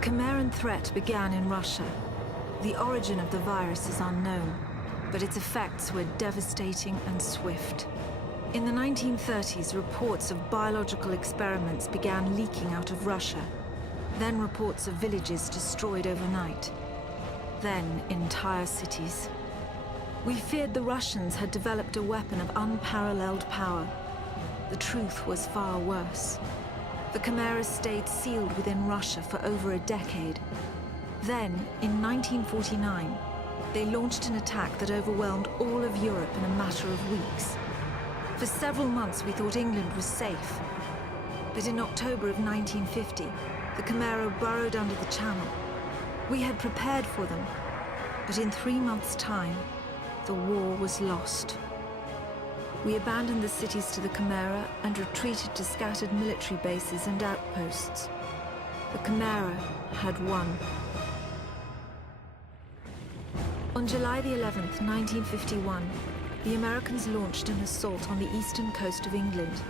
Chimeran threat began in Russia. The origin of the virus is unknown, but its effects were devastating and swift. In the 1930s, reports of biological experiments began leaking out of Russia. Then reports of villages destroyed overnight. Then entire cities. We feared the Russians had developed a weapon of unparalleled power. The truth was far worse. The Chimeras stayed sealed within Russia for over a decade. Then, in 1949, they launched an attack that overwhelmed all of Europe in a matter of weeks. For several months we thought England was safe. But in October of 1950, the Chimera burrowed under the Channel. We had prepared for them, but in 3 months' time, the war was lost. We abandoned the cities to the Chimera and retreated to scattered military bases and outposts. The Chimera had won. On July the 11th, 1951, the Americans launched an assault on the eastern coast of England.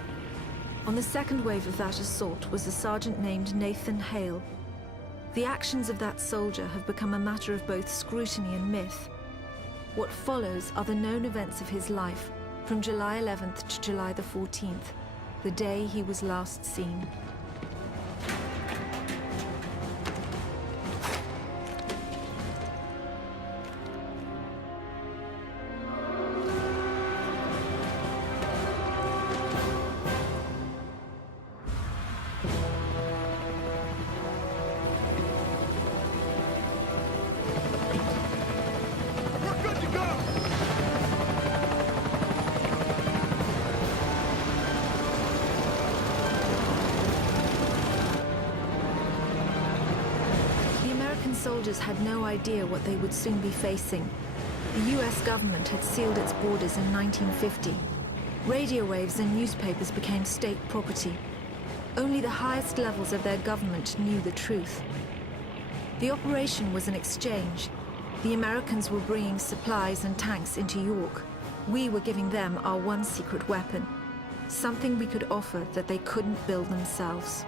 On the second wave of that assault was a sergeant named Nathan Hale. The actions of that soldier have become a matter of both scrutiny and myth. What follows are the known events of his life, from July 11th to July the 14th, the day he was last seen. Soldiers had no idea what they would soon be facing. The US government had sealed its borders in 1950. Radio waves and newspapers became state property. Only the highest levels of their government knew the truth. The operation was an exchange. The Americans were bringing supplies and tanks into York. We were giving them our one secret weapon, something we could offer that they couldn't build themselves.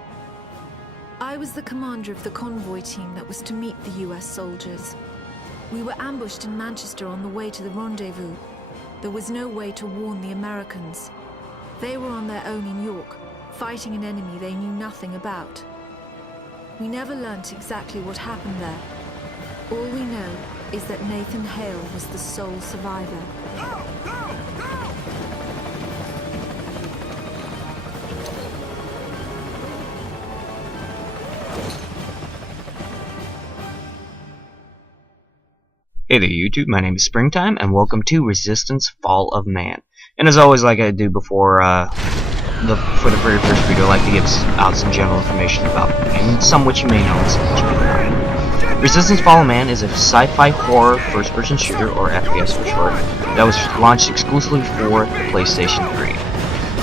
I was the commander of the convoy team that was to meet the US soldiers. We were ambushed in Manchester on the way to the rendezvous. There was no way to warn the Americans. They were on their own in York, fighting an enemy they knew nothing about. We never learnt exactly what happened there. All we know is that Nathan Hale was the sole survivor. Go! Go! Go! Hey there YouTube, my name is Springtime, and welcome to Resistance Fall of Man. And as always, like I do before, for the very first video, I like to give out some general information about the game, and some which you may know and some which you may not. Resistance Fall of Man is a sci-fi horror first-person shooter, or FPS for short, that was launched exclusively for the PlayStation 3.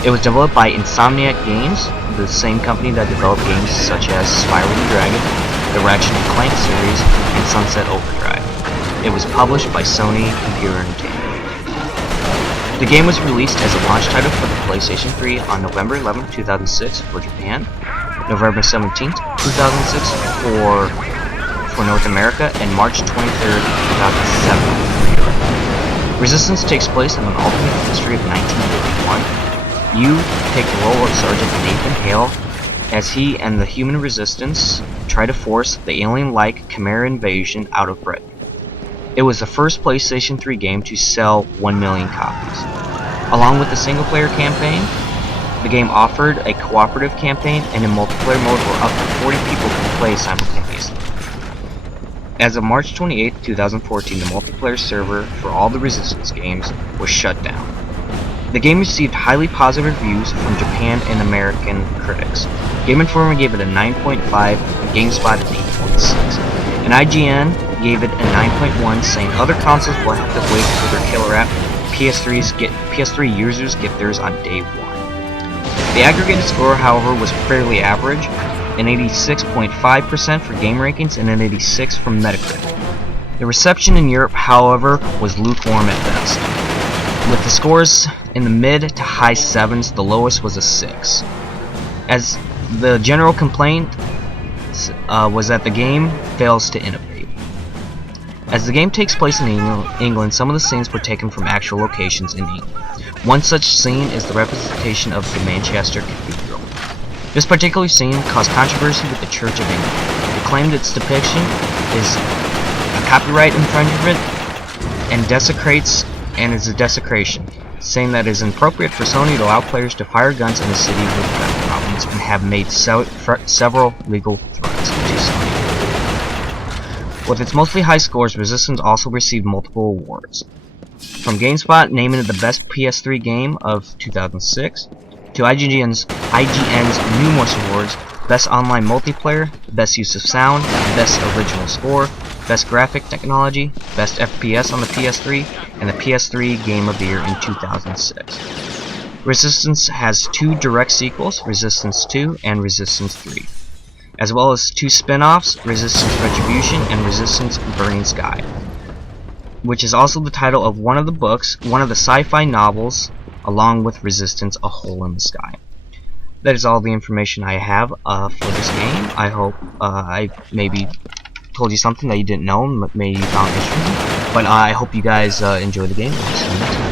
It was developed by Insomniac Games, the same company that developed games such as Spyro the Dragon, the Ratchet & Clank series, and Sunset Overdrive. It was published by Sony Computer Entertainment. The game was released as a launch title for the PlayStation 3 on November 11, 2006 for Japan, November 17, 2006 for North America, and March 23, 2007 for Europe. Resistance takes place in an alternate history of 1951. You take the role of Sergeant Nathan Hale as he and the human resistance try to force the alien-like Chimera invasion out of Britain. It was the first PlayStation 3 game to sell 1 million copies. Along with the single-player campaign, the game offered a cooperative campaign and a multiplayer mode where up to 40 people could play simultaneously. As of March 28, 2014, the multiplayer server for all the Resistance games was shut down. The game received highly positive reviews from Japan and American critics. Game Informer gave it a 9.5, and GameSpot an 8.6. And IGN gave it a 9.1, saying other consoles will have to wait for their killer app. PS3 users get theirs on day one. The aggregated score, however, was fairly average, an 86.5% for GameRankings and an 86 from Metacritic. The reception in Europe, however, was lukewarm at best. With the scores in the mid to high 7s, the lowest was a 6. As the general complaint was that the game fails to innovate. As the game takes place in England, some of the scenes were taken from actual locations in England. One such scene is the representation of the Manchester Cathedral. This particular scene caused controversy with the Church of England. They claimed its depiction is a copyright infringement and is a desecration, saying that it is inappropriate for Sony to allow players to fire guns in the city with gun problems, and have made several legal threats to Sony. With its mostly high scores, Resistance also received multiple awards. From GameSpot naming it the best PS3 game of 2006, to IGN's numerous awards: Best Online Multiplayer, Best Use of Sound, Best Original Score, Best Graphic Technology, Best FPS on the PS3, and the PS3 Game of the Year in 2006. Resistance has 2 direct sequels, Resistance 2 and Resistance 3, as well as 2 spin-offs, Resistance Retribution and Resistance Burning Sky, which is also the title of one of the sci-fi novels, along with Resistance: A Hole in the Sky. That is all the information I have for this game. I hope I maybe told you something that you didn't know, maybe you found interesting, but I hope you guys enjoy the game. See you next time.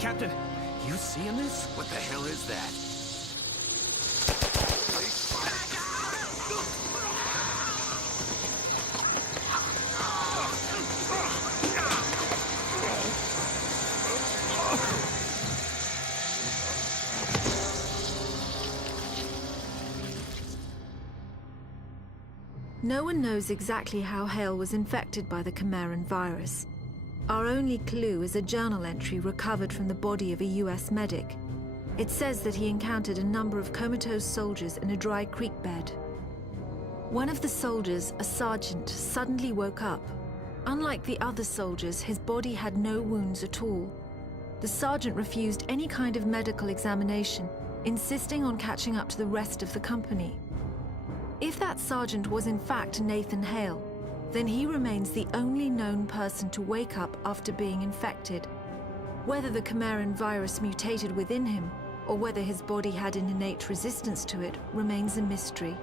Captain, you seeing this? What the hell is that? No one knows exactly how Hale was infected by the Chimeran virus. Our only clue is a journal entry recovered from the body of a US medic. It says that he encountered a number of comatose soldiers in a dry creek bed. One of the soldiers, a sergeant, suddenly woke up. Unlike the other soldiers, his body had no wounds at all. The sergeant refused any kind of medical examination, insisting on catching up to the rest of the company. If that sergeant was in fact Nathan Hale, then he remains the only known person to wake up after being infected. Whether the Chimeran virus mutated within him, or whether his body had an innate resistance to it, remains a mystery.